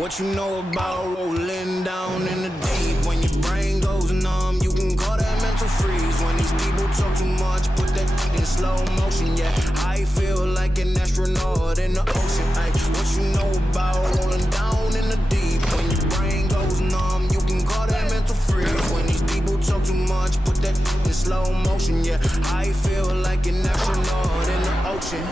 What you know about rolling down in the deep? When your brain goes numb, you can call that mental freeze. When these people talk too much, put that in slow motion. Yeah, I feel like an astronaut in the ocean. Ay, what you know about rolling down in the deep? When your brain goes numb, you can call that mental freeze. When these people talk too much, put that in slow motion. Yeah, I feel like an astronaut in the ocean.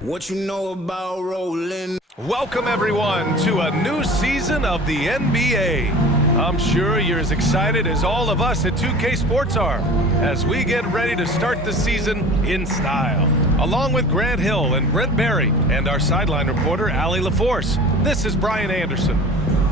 What you know about rolling? Welcome everyone to a new season of the NBA. I'm sure you're as excited as all of us at 2K Sports are as we get ready to start the season in style. Along with Grant Hill and Brent Barry and our sideline reporter, Allie LaForce, this is Brian Anderson.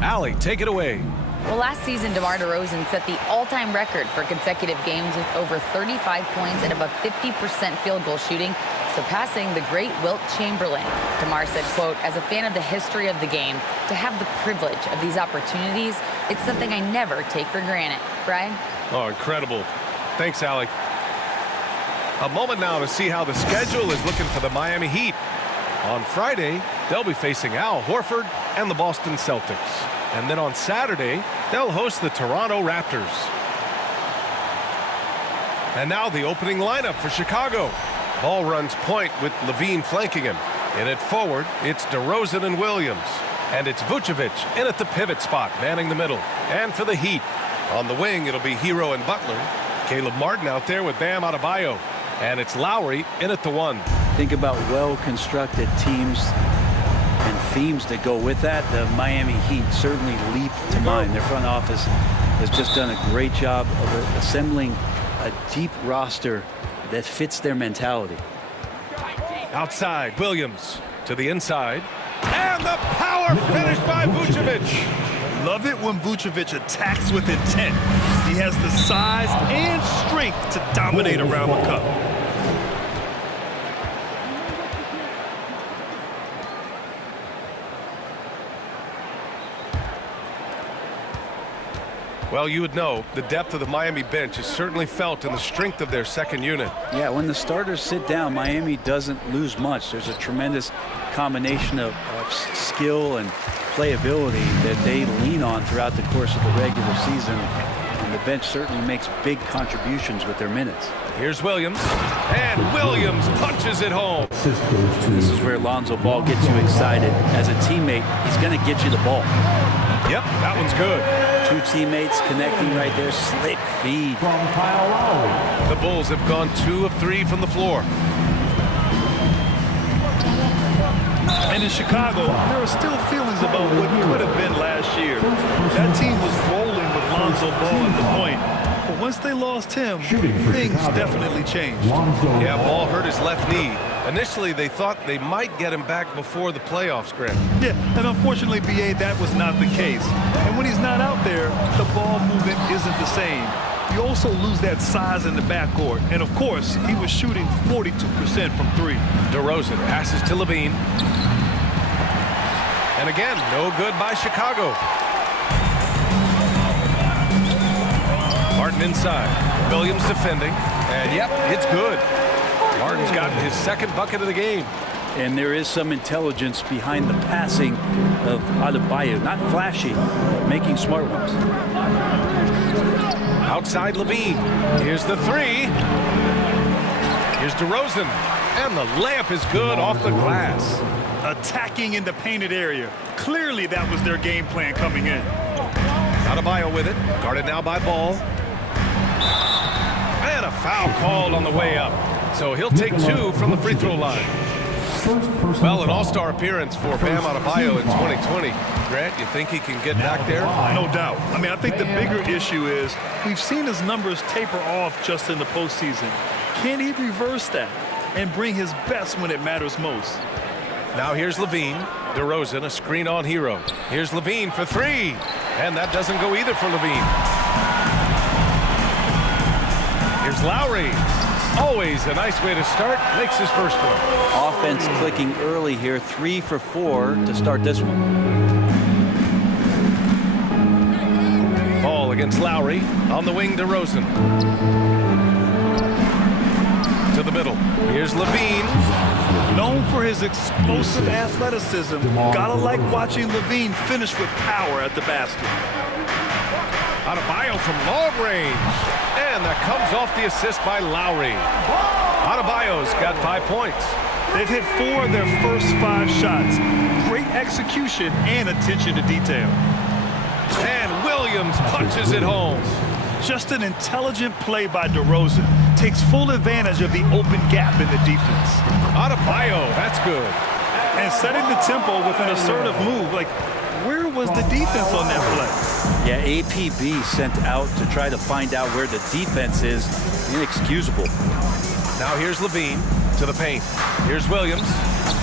Allie, take it away. Well, last season, DeMar DeRozan set the all-time record for consecutive games with over 35 points and above 50% field goal shooting, surpassing the great Wilt Chamberlain. DeMar said, quote, "As a fan of the history of the game, to have the privilege of these opportunities, it's something I never take for granted." Brian? Oh, incredible. Thanks, Allie. A moment now to see how the schedule is looking for the Miami Heat. On Friday, they'll be facing Al Horford and the Boston Celtics. And then on Saturday, they'll host the Toronto Raptors. And now the opening lineup for Chicago. Ball runs point with Levine flanking him. In at forward, it's DeRozan and Williams. And it's Vucevic in at the pivot spot, manning the middle. And for the Heat, on the wing, it'll be Hero and Butler. Caleb Martin out there with Bam Adebayo. And it's Lowry in at the 1. Think about well-constructed teams and themes that go with that. The Miami Heat certainly leap to mind. Their front office has just done a great job of assembling a deep roster that fits their mentality. Outside, Williams to the inside. And the power finish by Vucevic. Love it when Vucevic attacks with intent. He has the size and strength to dominate around the cup. Well, you would know the depth of the Miami bench is certainly felt in the strength of their second unit. Yeah, when the starters sit down, Miami doesn't lose much. There's a tremendous combination of skill and playability that they lean on throughout the course of the regular season. And the bench certainly makes big contributions with their minutes. Here's Williams, and Williams punches it home. This is where Lonzo Ball gets you excited. As a teammate, he's going to get you the ball. Yep, that one's good. Two teammates connecting right there. Slick feed. The Bulls have gone 2 of 3 from the floor. And in Chicago, there are still feelings about what could have been last year. That team was rolling with Lonzo Ball at the point. But once they lost him, things definitely changed. Yeah, Ball hurt his left knee. Initially, they thought they might get him back before the playoffs, Grant. Yeah, and unfortunately, B.A., that was not the case. And when he's not out there, the ball movement isn't the same. You also lose that size in the backcourt. And, of course, he was shooting 42% from 3. DeRozan passes to Levine. And again, no good by Chicago. Martin inside. Williams defending. And, yep, it's good. Martin's gotten his second bucket of the game. And there is some intelligence behind the passing of Adebayo. Not flashy, but making smart ones. Outside Levine. Here's the 3. Here's DeRozan. And the layup is good off the glass. Attacking in the painted area. Clearly that was their game plan coming in. Adebayo with it. Guarded now by Ball. And a foul called on the way up. So he'll take 2 from the free throw line. Well, an all-star appearance for Bam Adebayo in 2020. Grant, you think he can get back there? No doubt. I mean, I think the bigger issue is we've seen his numbers taper off just in the postseason. Can he reverse that and bring his best when it matters most? Now here's Levine. DeRozan, a screen on Hero. Here's Levine for 3. And that doesn't go either for Levine. Here's Lowry. Always a nice way to start. Makes his first one. Offense clicking early here. 3 for 4 to start this one. Ball against Lowry. On the wing, DeRozan. To the middle. Here's Levine. Known for his explosive athleticism, gotta like watching LaVine finish with power at the basket. Adebayo from long range. And that comes off the assist by Lowry. Adebayo's got 5 points. They've hit 4 of their first 5 shots. Great execution and attention to detail. And Williams punches it home. Just an intelligent play by DeRozan. Takes full advantage of the open gap in the defense. Adebayo, that's good. And setting the tempo with an assertive move. Like, where was the defense on that play? Yeah, APB sent out to try to find out where the defense is. Inexcusable. Now here's LaVine to the paint. Here's Williams.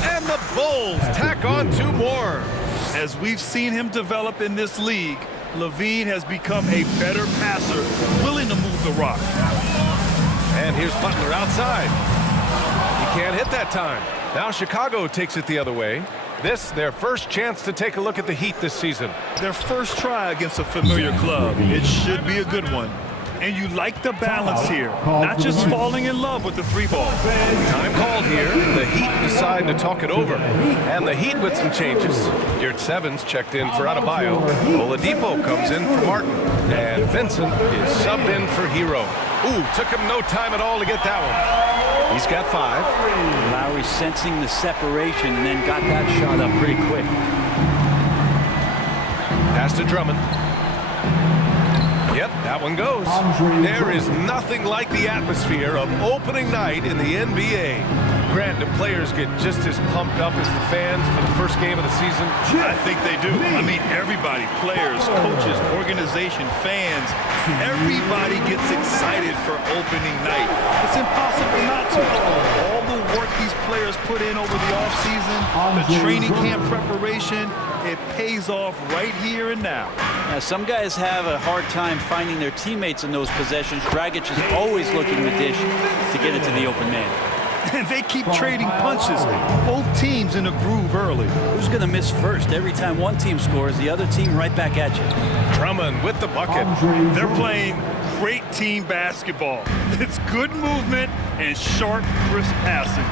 And the Bulls tack on 2 more. As we've seen him develop in this league, LaVine has become a better passer, willing to move the rock. And here's Butler outside. He can't hit that time. Now Chicago takes it the other way. This, their first chance to take a look at the Heat this season. Their first try against a familiar club. It should be a good one. And you like the balance here, not just falling in love with the 3-ball. Time called here. The Heat decide to talk it over. And the Heat with some changes. Garrett Sevens checked in for Adebayo. Oladipo comes in for Martin. And Vincent is subbed in for Hero. Ooh, took him no time at all to get that one. He's got 5. Lowry sensing the separation and then got that shot up pretty quick. Pass to Drummond. Yep, that one goes. There is nothing like the atmosphere of opening night in the NBA. Grant, the players get just as pumped up as the fans for the first game of the season? I think they do. I mean, everybody, players, coaches, organization, fans, everybody gets excited for opening night. It's impossible not to. All the work these players put in over the offseason, the training camp preparation, it pays off right here and now. Now, some guys have a hard time finding their teammates in those possessions. Dragic is always looking to dish to get it to the open man. And they keep trading punches. Both teams in a groove early. Who's going to miss first? Every time one team scores, the other team right back at you. Drummond with the bucket. They're playing great team basketball. It's good movement and sharp, crisp passing.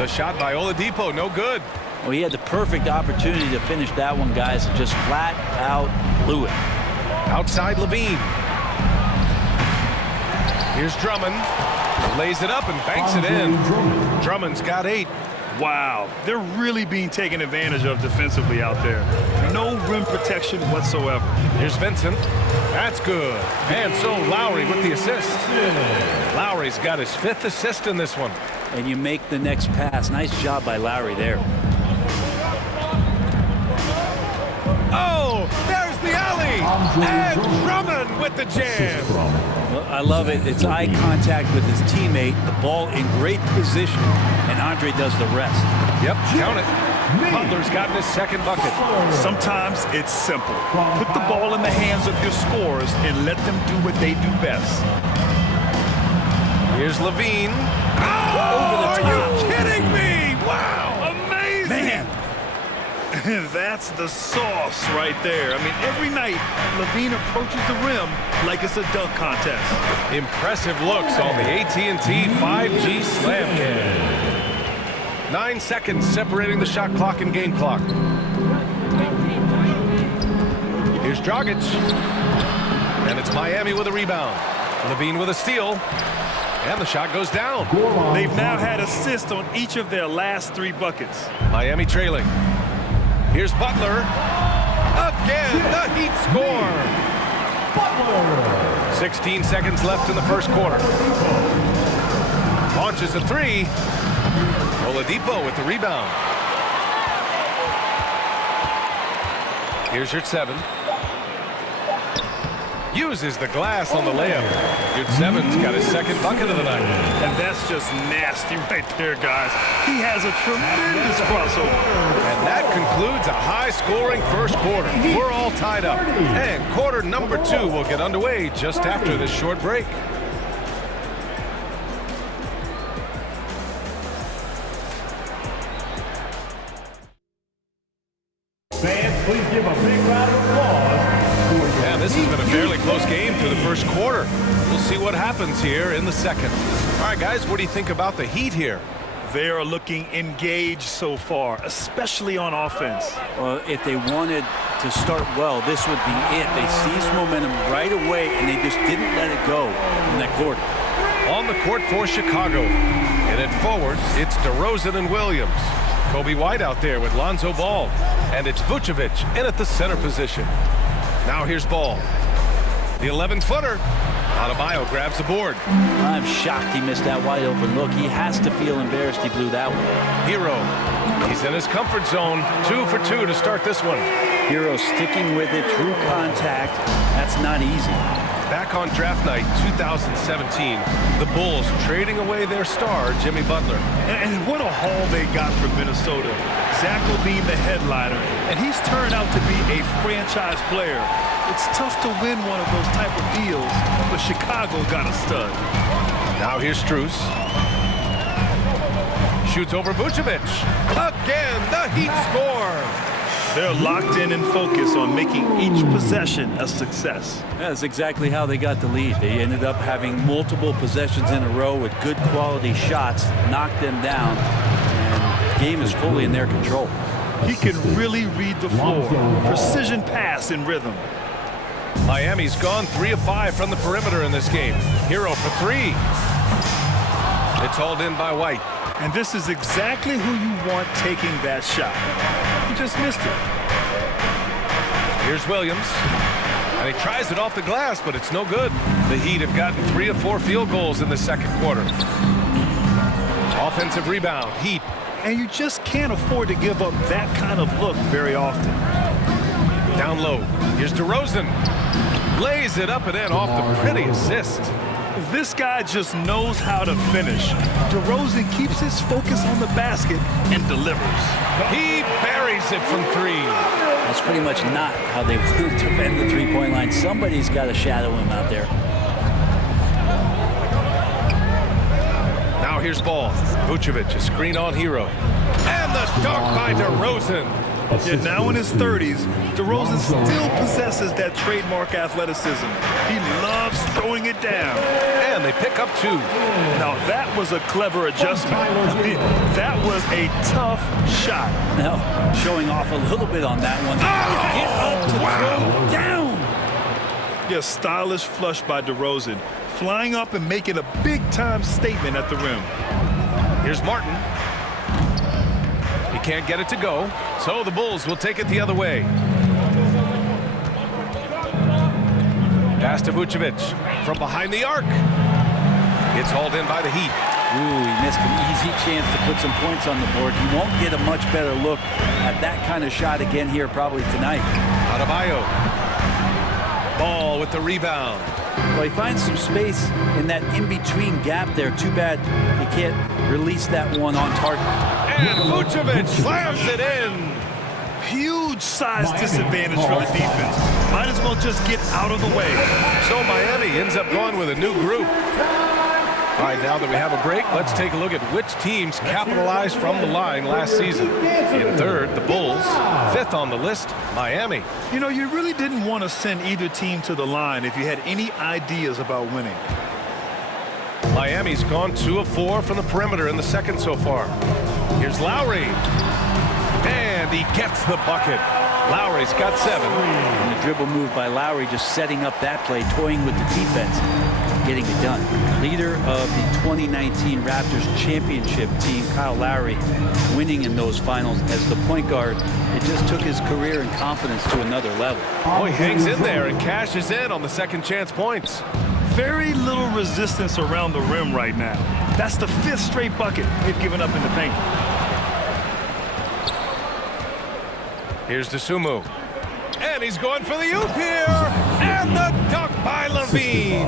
The shot by Oladipo, no good. Well, he had the perfect opportunity to finish that one, guys, and just flat out blew it. Outside LaVine. Here's Drummond. Lays it up and banks it in. Drummond's got 8. Wow, they're really being taken advantage of defensively out there. No rim protection whatsoever. Here's Vincent. That's good. And so Lowry with the assist. Lowry's got his 5th assist in this one. And you make the next pass. Nice job by Lowry there. Oh, there's the alley. And Drummond with the jam. Well, I love it. It's eye contact with his teammate, the ball in great position, and Andre does the rest. Yep, count it. Butler's gotten his 2nd bucket. Sometimes it's simple. Put the ball in the hands of your scorers and let them do what they do best. Here's LaVine. Oh, are you kidding me? Wow. Amazing. Man. That's the sauce right there. I mean, every night, LaVine approaches the rim like it's a dunk contest. Impressive looks on the AT&T 5G Slam Cam. 9 seconds separating the shot clock and game clock. Here's Dragic. And it's Miami with a rebound. LaVine with a steal. And the shot goes down. They've now had assists on each of their last 3 buckets. Miami trailing. Here's Butler. Again, the Heat score. 16 seconds left in the first quarter. Launches a 3. Oladipo with the rebound. Here's your 7. Uses the glass on the layup. Your 7's got his 2nd bucket of the night. And that's just nasty right there, guys. He has a tremendous crossover. And that concludes a high-scoring first quarter. We're all tied up. And quarter number 2 will get underway just after this short break. Fans, please give a big round of applause. Yeah, this has been a fairly close game through the first quarter. We'll see what happens here in the second. All right, guys, what do you think about the Heat here? They are looking engaged so far, especially on offense. Well, if they wanted to start well, this would be it. They seized momentum right away, and they just didn't let it go in that quarter. On the court for Chicago. And at forward, it's DeRozan and Williams. Kobe White out there with Lonzo Ball. And it's Vucevic in at the center position. Now here's Ball. The 11-footer. Adebayo grabs the board. I'm shocked he missed that wide open look. He has to feel embarrassed he blew that one. Hero. He's in his comfort zone. 2 for 2 to start this one. Hero sticking with it through contact. That's not easy. Back on draft night 2017, the Bulls trading away their star, Jimmy Butler. And what a haul they got from Minnesota. Zach LaVine, the headliner, and he's turned out to be a franchise player. It's tough to win one of those type of deals, but Chicago got a stud. Now here's Strus. Shoots over Vucevic. Again, the Heat score. They're locked in and focused on making each possession a success. That's exactly how they got the lead. They ended up having multiple possessions in a row with good quality shots, knocked them down, and the game is fully in their control. He can really read the floor. Precision pass in rhythm. Miami's gone 3 of 5 from the perimeter in this game. Hero for 3. It's hauled in by White. And this is exactly who you want taking that shot. He just missed it. Here's Williams. And he tries it off the glass, but it's no good. The Heat have gotten 3 of 4 field goals in the second quarter. Offensive rebound, Heat. And you just can't afford to give up that kind of look very often. Down low. Here's DeRozan. Lays it up and in off the pretty assist. This guy just knows how to finish. DeRozan keeps his focus on the basket and delivers. He buries it from 3. That's pretty much not how they want to defend the three-point line. Somebody's got to shadow him out there. Now here's Ball. Vucevic, a screen on Hero. And the dunk by DeRozan. Yet now in his 30s, DeRozan still possesses that trademark athleticism. He loves throwing it down. And they pick up 2. Now that was a clever adjustment. That was a tough shot. Now, showing off a little bit on that one. Get up to throw down. Yeah, stylish flush by DeRozan. Flying up and making a big-time statement at the rim. Here's Martin. He can't get it to go, so the Bulls will take it the other way. Pass to Vucevic from behind the arc. It's hauled in by the Heat. Ooh, he missed an easy chance to put some points on the board. He won't get a much better look at that kind of shot again here probably tonight. Adebayo. Ball with the rebound. Well, he finds some space in that in-between gap there. Too bad he can't release that one on target. And Vucevic slams it in. Huge size disadvantage for the defense. Might as well just get out of the way. So Miami ends up going with a new group. All right, now that we have a break, let's take a look at which teams capitalized from the line last season. In third, the Bulls. Fifth on the list, Miami. You know, you really didn't want to send either team to the line if you had any ideas about winning. Miami's gone 2 of 4 from the perimeter in the second so far. Here's Lowry. And he gets the bucket. Lowry's got 7. And the dribble move by Lowry just setting up that play, toying with the defense, getting it done. Leader of the 2019 Raptors championship team, Kyle Lowry, winning in those finals as the point guard. It just took his career and confidence to another level. Oh, he hangs in there and cashes in on the second chance points. Very little resistance around the rim right now. That's the 5th straight bucket they've given up in the paint. Here's Dosunmu. And he's going for the oop here. And the dunk by LaVine.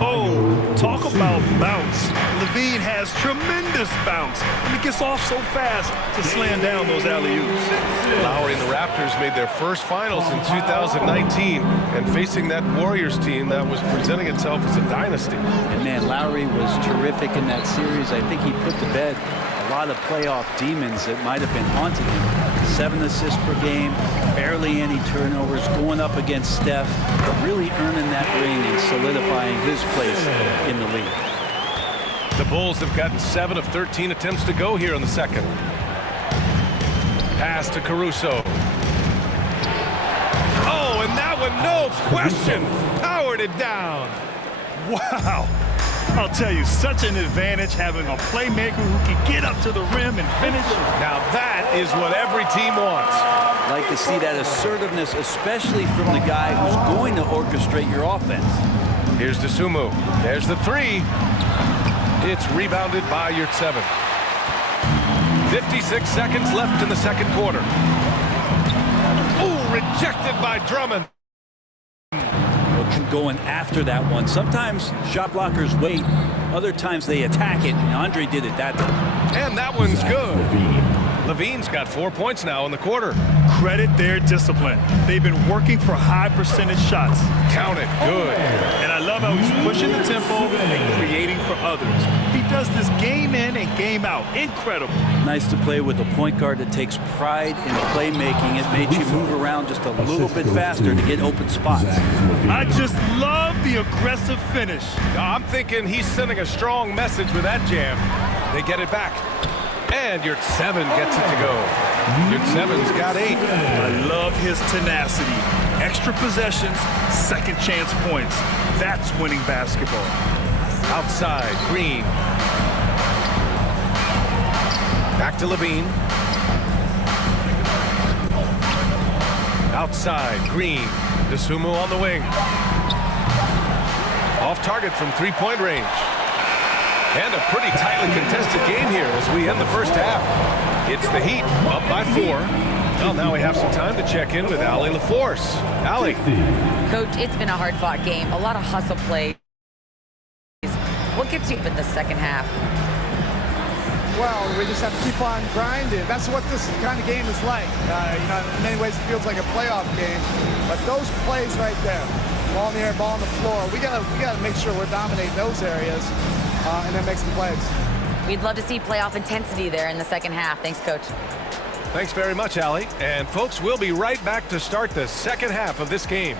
Oh, talk about bounce. LaVine has tremendous bounce. And he gets off so fast to slam down those alley-oops. Lowry and the Raptors made their first finals in 2019. And facing that Warriors team that was presenting itself as a dynasty. And man, Lowry was terrific in that series. I think he put to bed a lot of playoff demons that might have been haunting him. 7 assists per game, barely any turnovers, going up against Steph, really earning that ring and solidifying his place in the league. The Bulls have gotten 7 of 13 attempts to go here in the second. Pass to Caruso. Oh, and that one, no question, powered it down. Wow. I'll tell you, such an advantage having a playmaker who can get up to the rim and finish. Now that is what every team wants. Like to see that assertiveness, especially from the guy who's going to orchestrate your offense. Here's Dosunmu. There's the three. It's rebounded by Yurtseven. 56 seconds left in the second quarter. Oh, rejected by Drummond. Going after that one. Sometimes shot blockers wait. Other times they attack it. And Andre did it that time. And that one's good. Levine's got 4 points now in the quarter. Credit their discipline. They've been working for high percentage shots. Count it. Good. And I love how he's pushing the tempo and creating for others. He does this game in and game out. Incredible. Nice to play with a point guard that takes pride in playmaking. It made you move around just a little bit faster to get open spots. I just love the aggressive finish. I'm thinking he's sending a strong message with that jam. They get it back. And Yurtseven gets it to go. Yurtseven's got 8. I love his tenacity. Extra possessions, second chance points. That's winning basketball. Outside, Green. Back to Levine. Outside, Green. Dosunmu on the wing. Off target from three-point range. And a pretty tightly contested game here as we end the first half. It's the Heat up by 4. Well, now we have some time to check in with Allie LaForce. Allie. Coach, it's been a hard-fought game. A lot of hustle plays. What gets you up in the second half? Well, we just have to keep on grinding. That's what this kind of game is like. In many ways, it feels like a playoff game. But those plays right there, ball in the air, ball on the floor, we gotta make sure we're dominating those areas and then make some plays. We'd love to see playoff intensity there in the second half. Thanks, Coach. Thanks very much, Allie. And folks, we'll be right back to start the second half of this game.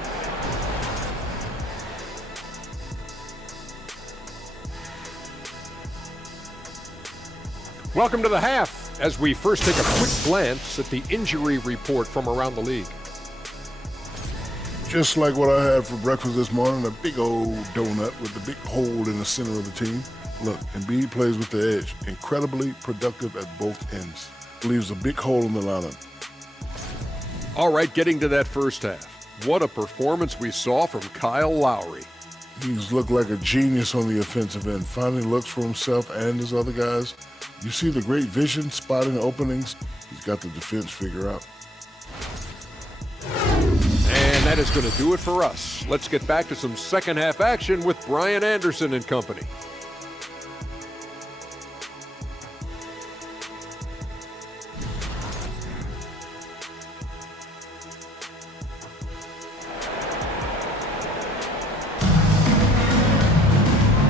Welcome to the half, as we first take a quick glance at the injury report from around the league. Just like what I had for breakfast this morning, a big old donut with the big hole in the center of the team. Look, Embiid plays with the edge, incredibly productive at both ends. Leaves a big hole in the lineup. All right, getting to that first half. What a performance we saw from Kyle Lowry. He's looked like a genius on the offensive end, finding looks for himself and his other guys. You see the great vision, spotting openings. He's got the defense figured out. And that is going to do it for us. Let's get back to some second half action with Brian Anderson and company.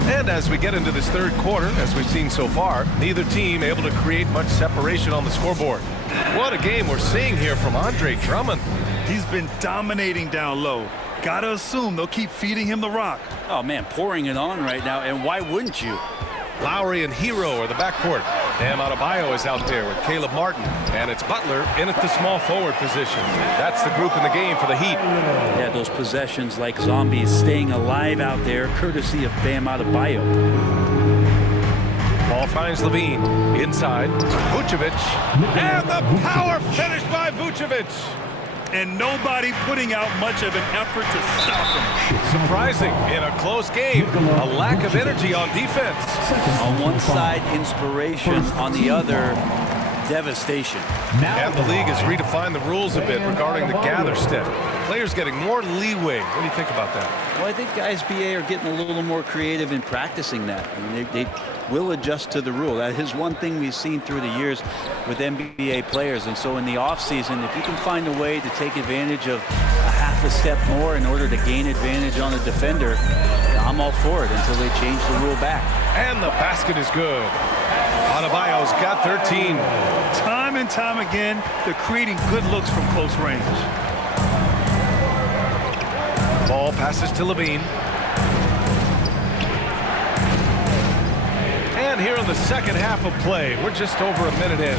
And as we get into this third quarter, as we've seen so far, neither team able to create much separation on the scoreboard. What a game we're seeing here from Andre Drummond. He's been dominating down low. Gotta assume they'll keep feeding him the rock. Oh, man, pouring it on right now, and why wouldn't you? Lowry and Hero are the backcourt. Bam Adebayo is out there with Caleb Martin. And it's Butler in at the small forward position. That's the group in the game for the Heat. Yeah, those possessions like zombies staying alive out there, courtesy of Bam Adebayo. Ball finds Levine. Inside. Vucevic. And the power finish by Vucevic. And nobody putting out much of an effort to stop him. Surprising in a close game. A lack of energy on defense. On one side, inspiration. On the other, devastation. And the league has redefined the rules a bit regarding the gather step. Players getting more leeway. What do you think about that? Well, I think guys BA are getting a little more creative in practicing that. I mean, they will adjust to the rule. That is one thing we've seen through the years with NBA players. And so in the offseason, if you can find a way to take advantage of a half a step more in order to gain advantage on a defender, I'm all for it until they change the rule back. And the basket is good. Adebayo's got 13. Time and time again, they're creating good looks from close range. Ball Passes to Levine. And here in the second half of play, we're just over a minute in.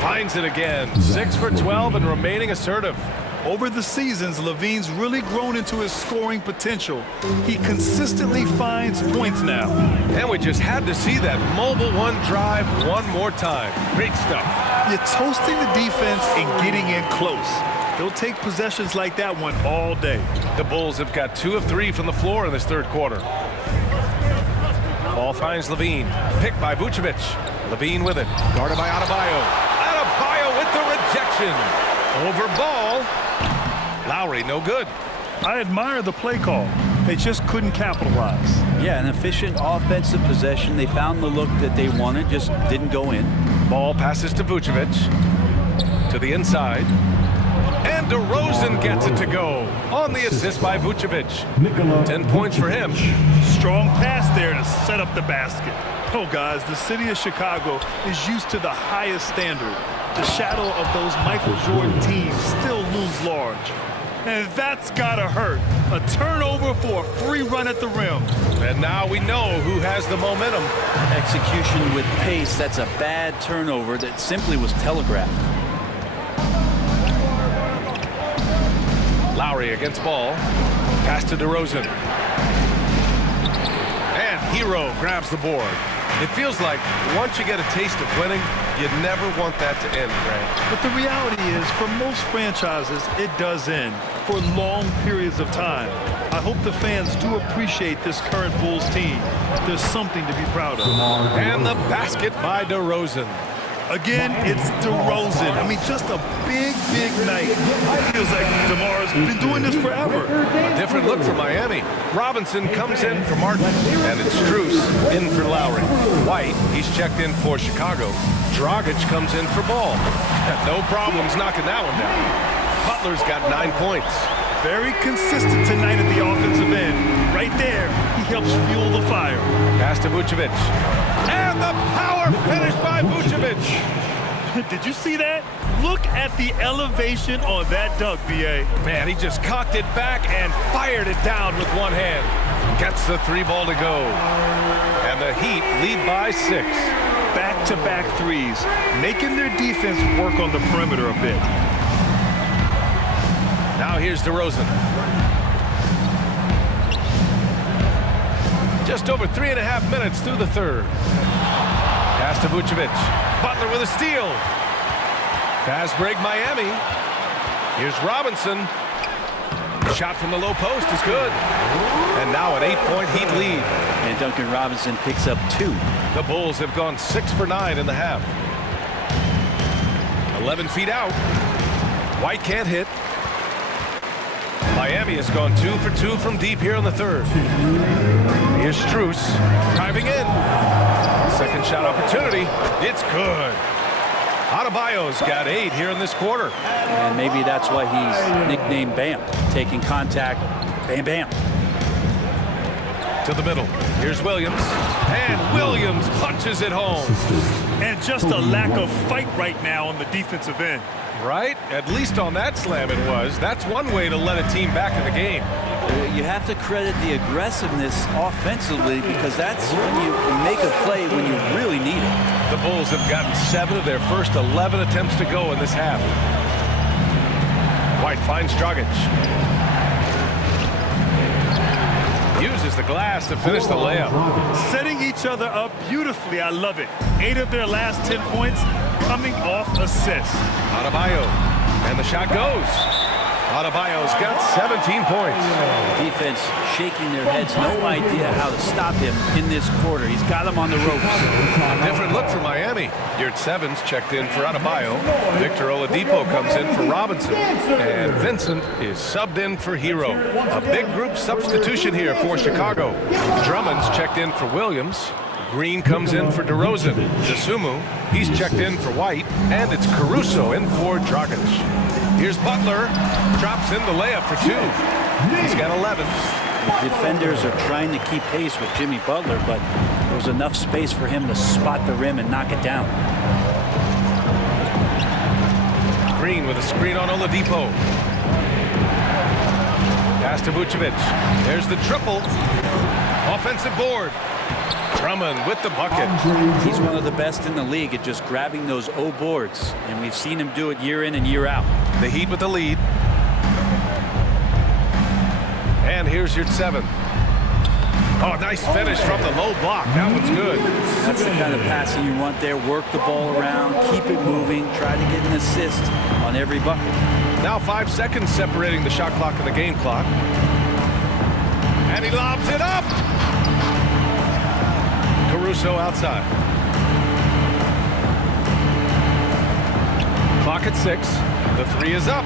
Finds it again. 6 for 12 and remaining assertive. Over the seasons, Levine's really grown into his scoring potential. He consistently finds points now. And we just had to see that mobile one drive one more time. Great stuff. You're toasting the defense and getting in close. They'll take possessions like that one all day. The Bulls have got 2 of 3 from the floor in this third quarter. Ball finds Levine. Picked by Vucevic. Levine with it. Guarded by Adebayo. Adebayo with the rejection. Over ball. Lowry, no good. I admire the play call. They just couldn't capitalize. Yeah, an efficient offensive possession. They found the look that they wanted, just didn't go in. Ball passes to Vucevic. To the inside. And DeRozan gets it to go. On the assist by Vucevic. 10 points for him. Strong pass there to set up the basket. Oh, guys, the city of Chicago is used to the highest standard. The shadow of those Michael Jordan teams still looms large. And that's gotta hurt. A turnover for a free run at the rim. And now we know who has the momentum. Execution with pace, that's a bad turnover that simply was telegraphed. Lowry against ball. Pass to DeRozan. And Hero grabs the board. It feels like once you get a taste of winning, you never want that to end, Grant. But the reality is, for most franchises, it does end for long periods of time. I hope the fans do appreciate this current Bulls team. There's something to be proud of. And the basket by DeRozan. Again, it's DeRozan. I mean, just a big, big night. It feels like DeMar's been doing this forever. A different look for Miami. Robinson comes in for Martin, and it's Strus in for Lowry. White, he's checked in for Chicago. Dragic comes in for Ball. No problems knocking that one down. Butler's got 9 points. Very consistent tonight at the offensive end. Right there, he helps fuel the fire. Pass to Vucevic. And the power finish by Vucevic. Did you see that? Look at the elevation on that dunk, B.A. Man, he just cocked it back and fired it down with one hand. Gets the 3 ball to go. And the Heat lead by 6. Back-to-back threes, making their defense work on the perimeter a bit. Now here's DeRozan. Just over 3.5 minutes through the third. Pass to Vucevic. Butler with a steal. Fast break Miami. Here's Robinson. Shot from the low post is good. And now an 8-point Heat lead. And Duncan Robinson picks up 2. The Bulls have gone 6 for 9 in the half. 11 feet out. White can't hit. Miami has gone 2 for 2 from deep here in the third. Here's Strus driving in. Second shot opportunity. It's good. Adebayo's got 8 here in this quarter. And maybe that's why he's nicknamed Bam. Taking contact, bam, bam. To the middle. Here's Williams. And Williams punches it home. And just a lack of fight right now on the defensive end. Right? At least on that slam it was. That's one way to let a team back in the game. You have to credit the aggressiveness offensively because that's when you make a play when you really need it. The Bulls have gotten 7 of their first 11 attempts to go in this half. White finds Dragic. Uses the glass to finish the layup. Setting each other up beautifully. I love it. 8 of their last 10 points coming off assists. Adebayo. And the shot goes. Adebayo's got 17 points. Defense shaking their heads. No idea how to stop him in this quarter. He's got him on the ropes. A different look for Miami. Yurt Sevens checked in for Adebayo. Victor Oladipo comes in for Robinson. And Vincent is subbed in for Hero. A big group substitution here for Chicago. Drummond's checked in for Williams. Green comes in for DeRozan. DeSumo, he's checked in for White. And it's Caruso in for Dragic. Here's Butler. Drops in the layup for 2. He's got 11. The defenders are trying to keep pace with Jimmy Butler, but there was enough space for him to spot the rim and knock it down. Green with a screen on Oladipo. Pass to Vucevic. There's the triple. Offensive board. Drummond with the bucket. He's one of the best in the league at just grabbing those O boards, and we've seen him do it year in and year out. The Heat with the lead. And here's your 7. Oh, nice finish from the low block. That one's good. That's the kind of passing you want there. Work the ball around, keep it moving, try to get an assist on every bucket. Now 5 seconds separating the shot clock and the game clock. And he lobs it up. Caruso outside. Clock at 6. The 3 is up.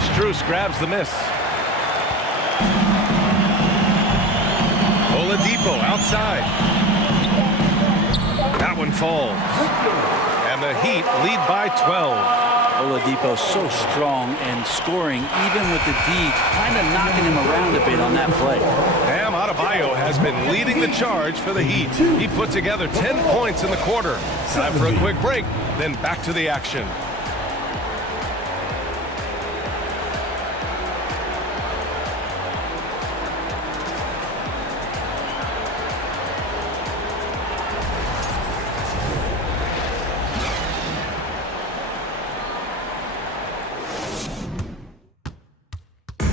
Strus grabs the miss. Oladipo outside. That one falls. And the Heat lead by 12. Oladipo so strong and scoring even with the D, kind of knocking him around a bit on that play. Bam Adebayo has been leading the charge for the Heat. He put together 10 points in the quarter. Time for a quick break, then back to the action.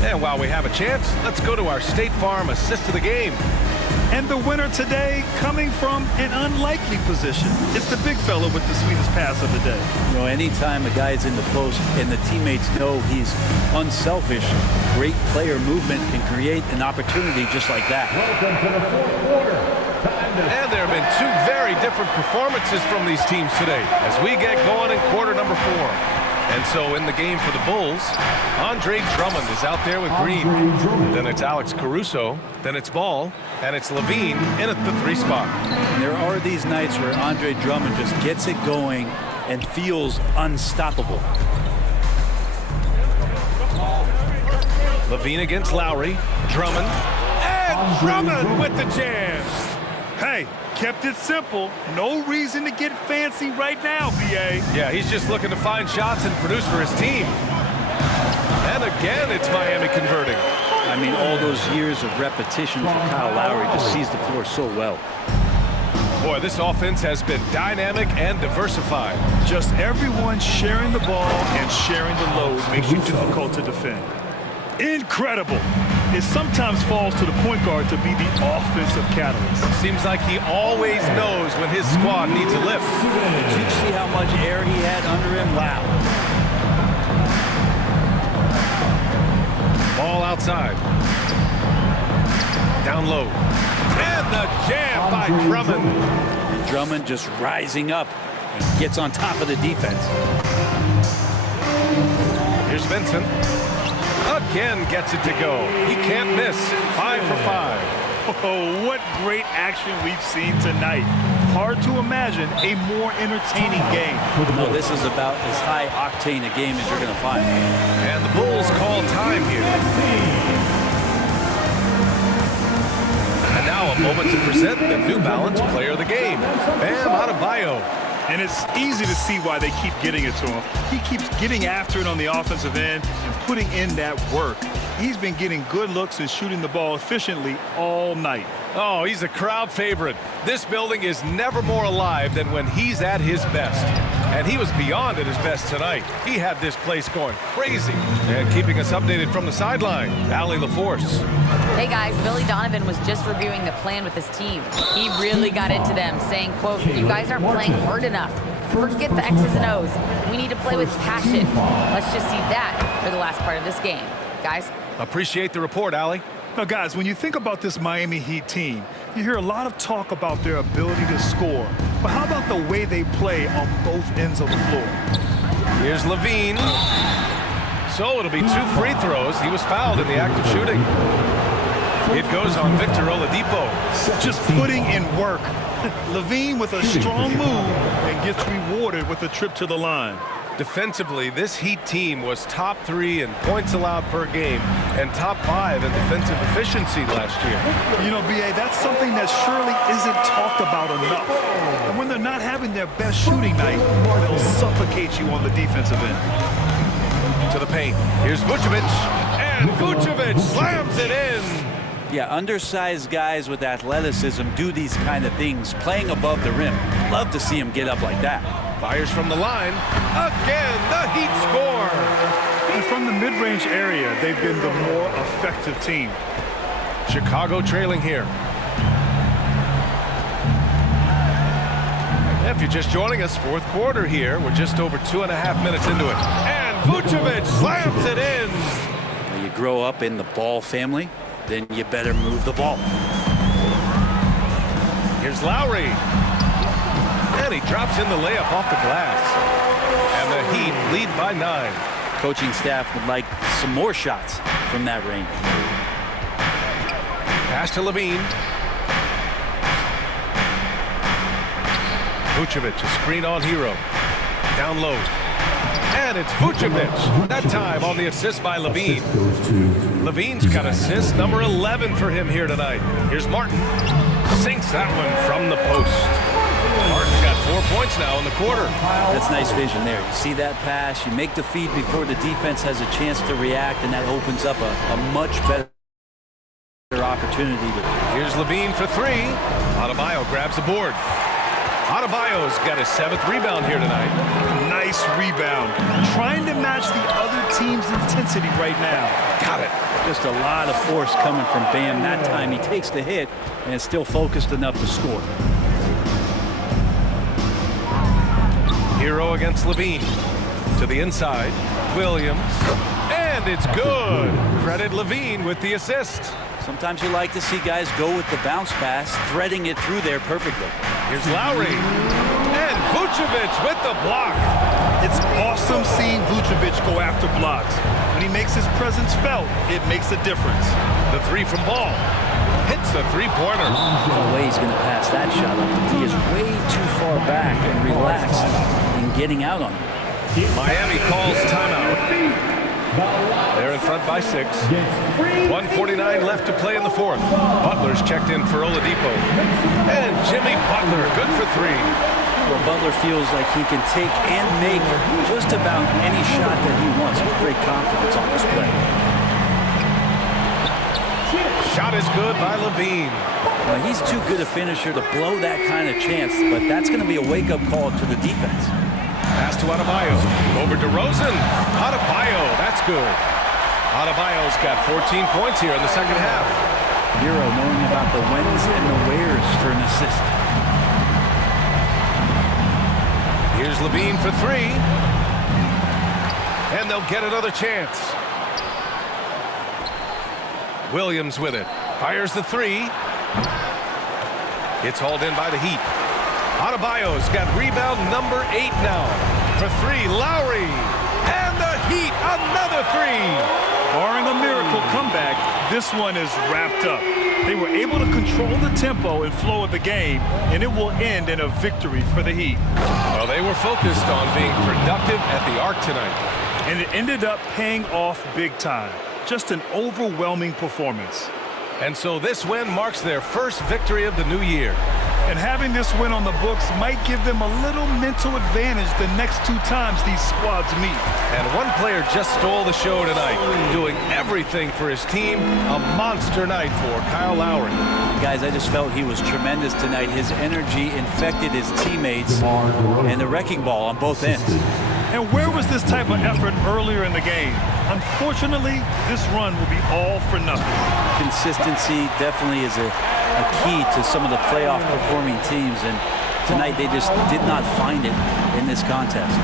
And while we have a chance, let's go to our State Farm assist of the game. And the winner today coming from an unlikely position. It's the big fella with the sweetest pass of the day. You know, anytime a guy's in the post and the teammates know he's unselfish, great player movement can create an opportunity just like that. Welcome to the fourth quarter. And there have been 2 very different performances from these teams today as we get going in quarter number 4. And so in the game for the Bulls, Andre Drummond is out there with Green. Then it's Alex Caruso. Then it's Ball. And it's Levine in at the 3 spot. There are these nights where Andre Drummond just gets it going and feels unstoppable. Levine against Lowry. Drummond. And Drummond with the jam. Hey, kept it simple. No reason to get fancy right now, B.A. Yeah, he's just looking to find shots and produce for his team. And again, it's Miami converting. I mean, all those years of repetition for Kyle Lowry just sees the floor so well. Boy, this offense has been dynamic and diversified. Just everyone sharing the ball and sharing the load makes you difficult to defend. Incredible. It sometimes falls to the point guard to be the offensive catalyst. Seems like he always knows when his squad needs a lift. Did you see how much air he had under him? Wow. Ball outside. Down low. And the jam by Drummond. And Drummond just rising up and gets on top of the defense. Here's Vincent. Again gets it to go. He can't miss. 5 for 5. Oh, what great action we've seen tonight. Hard to imagine a more entertaining game. No, this is about as high octane a game as you're going to find. And the Bulls call time here. And now a moment to present the New Balance Player of the Game, Bam Adebayo. And it's easy to see why they keep getting it to him. He keeps getting after it on the offensive end and putting in that work. He's been getting good looks and shooting the ball efficiently all night. Oh, he's a crowd favorite. This building is never more alive than when he's at his best. And he was beyond at his best tonight. He had this place going crazy. And keeping us updated from the sideline, Allie LaForce. Hey guys, Billy Donovan was just reviewing the plan with his team. He really got into them, saying, quote, "You guys aren't playing hard enough. Forget the X's and O's. We need to play with passion." Let's just see that for the last part of this game. Guys? Appreciate the report, Allie. Now, guys, when you think about this Miami Heat team, you hear a lot of talk about their ability to score. But how about the way they play on both ends of the floor? Here's Levine. So it'll be 2 free throws. He was fouled in the act of shooting. It goes on Victor Oladipo. Just putting in work. Levine with a strong move and gets rewarded with a trip to the line. Defensively, this Heat team was top 3 in points allowed per game and top 5 in defensive efficiency last year. You know, B.A., that's something that surely isn't talked about enough. And when they're not having their best shooting night, they'll suffocate you on the defensive end. To the paint. Here's Vucevic. And Vucevic slams it in. Yeah, undersized guys with athleticism do these kind of things, playing above the rim. Love to see him get up like that. Fires from the line. Again, the Heat score. And from the mid-range area, they've been the more effective team. Chicago trailing here. If you're just joining us, fourth quarter here. We're just over 2.5 minutes into it. And Vucevic slams it in. When you grow up in the Ball family, then you better move the ball. Here's Lowry. And he drops in the layup off the glass. And the Heat lead by 9. Coaching staff would like some more shots from that range. Pass to Levine. Vucevic, a screen on Hero. Down low. And it's Vucevic. That time on the assist by Levine. Levine's got assist number 11 for him here tonight. Here's Martin. Sinks that one from the post. Martin's got 4 points now in the quarter. That's nice vision there. You see that pass, you make the feed before the defense has a chance to react, and that opens up a much better opportunity. Here's Levine for 3. Adebayo grabs the board. Adebayo's got his 7th rebound here tonight. Nice rebound. Trying to match the other team's intensity right now. Got it. Just a lot of force coming from Bam. That time he takes the hit and is still focused enough to score. Hero against Levine. To the inside. Williams. And it's good. Credit Levine with the assist. Sometimes you like to see guys go with the bounce pass, threading it through there perfectly. Here's Lowry. And Vucevic with the block. It's awesome seeing Vucevic go after blocks. When he makes his presence felt, it makes a difference. The 3 from Ball. Hits the three-pointer. No way he's going to pass that shot up. He is way too far back and relaxed in getting out on him. Miami calls timeout. They're in front by 6. 1:49 left to play in the fourth. Butler's checked in for Oladipo. And Jimmy Butler, good for 3. Well, Butler feels like he can take and make just about any shot that he wants with great confidence on display. Shot is good by Levine. Well, he's too good a finisher to blow that kind of chance, but that's going to be a wake-up call to the defense. Pass to Adebayo. Over to Rosen. Adebayo, that's good. Adebayo's got 14 points here in the second half. Hero knowing about the whens and the wheres for an assist. Here's Levine for 3. And they'll get another chance. Williams with it. Fires the 3. It's hauled in by the Heat. Adebayo's got rebound number 8 now. For 3, Lowry. And the Heat, another 3. Barring a miracle comeback, this one is wrapped up. They were able to control the tempo and flow of the game, and it will end in a victory for the Heat. Well, they were focused on being productive at the arc tonight. And it ended up paying off big time. Just an overwhelming performance. And so this win marks their first victory of the new year. And having this win on the books might give them a little mental advantage the next 2 times these squads meet. And one player just stole the show tonight, doing everything for his team. A monster night for Kyle Lowry. Guys, I just felt he was tremendous tonight. His energy infected his teammates and the wrecking ball on both ends. And where was this type of effort earlier in the game? Unfortunately, this run will be all for nothing. Consistency definitely is a key to some of the playoff performing teams, and tonight they just did not find it in this contest.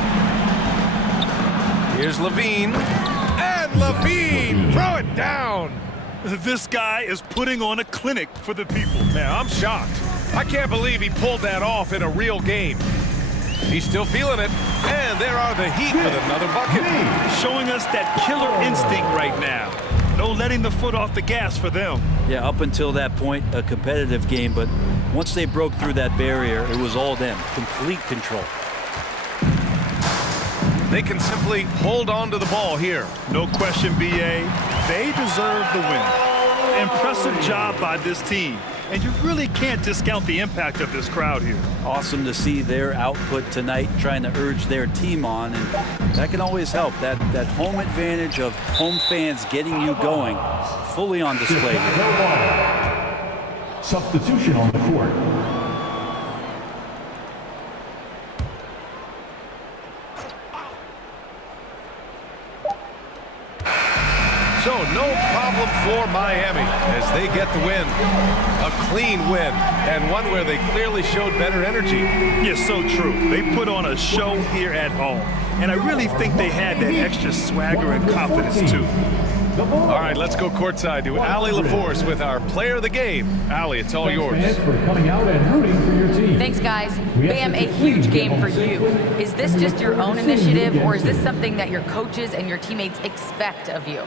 Here's Levine, and Levine, throw it down. This guy is putting on a clinic for the people. Man, I'm shocked. I can't believe he pulled that off in a real game. He's still feeling it, and there are the Heat with another bucket. Showing us that killer instinct right now. No letting the foot off the gas for them. Yeah, up until that point, a competitive game, but once they broke through that barrier, it was all them. Complete control. They can simply hold on to the ball here. No question, B.A. They deserve the win. Impressive impressive job by this team. And you really can't discount the impact of this crowd here. Awesome to see their output tonight, trying to urge their team on, and that can always help. That home advantage of home fans getting you going, fully on display here. Substitution on the court. So no problem for Miami as they get the win. A clean win, and one where they clearly showed better energy. Yes, so true. They put on a show here at home. And I really think they had that extra swagger and confidence, too. All right, let's go courtside to Allie LaForce with our player of the game. Allie, it's all yours. Thanks, for coming out and rooting for your team. Thanks, guys. Bam, a huge game for you. Is this just your own initiative, or is this something that your coaches and your teammates expect of you?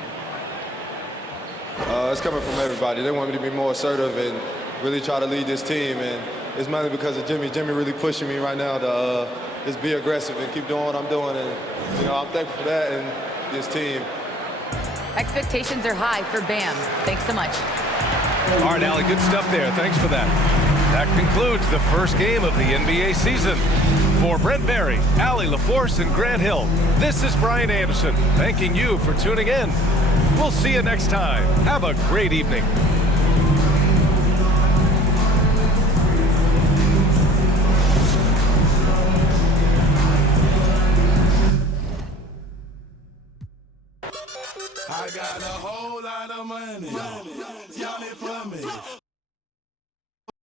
It's coming from everybody. They want me to be more assertive and really try to lead this team, and it's mainly because of Jimmy. Jimmy really pushing me right now to just be aggressive and keep doing what I'm doing, and you know, I'm thankful for that and this team. Expectations are high for Bam. Thanks so much. All right, Allie, good stuff there. Thanks for that. That concludes the first game of the NBA season. For Brent Barry, Allie LaForce, and Grant Hill, this is Brian Anderson, thanking you for tuning in. We'll see you next time. Have a great evening. I got a whole lot of money. Y'all it for me.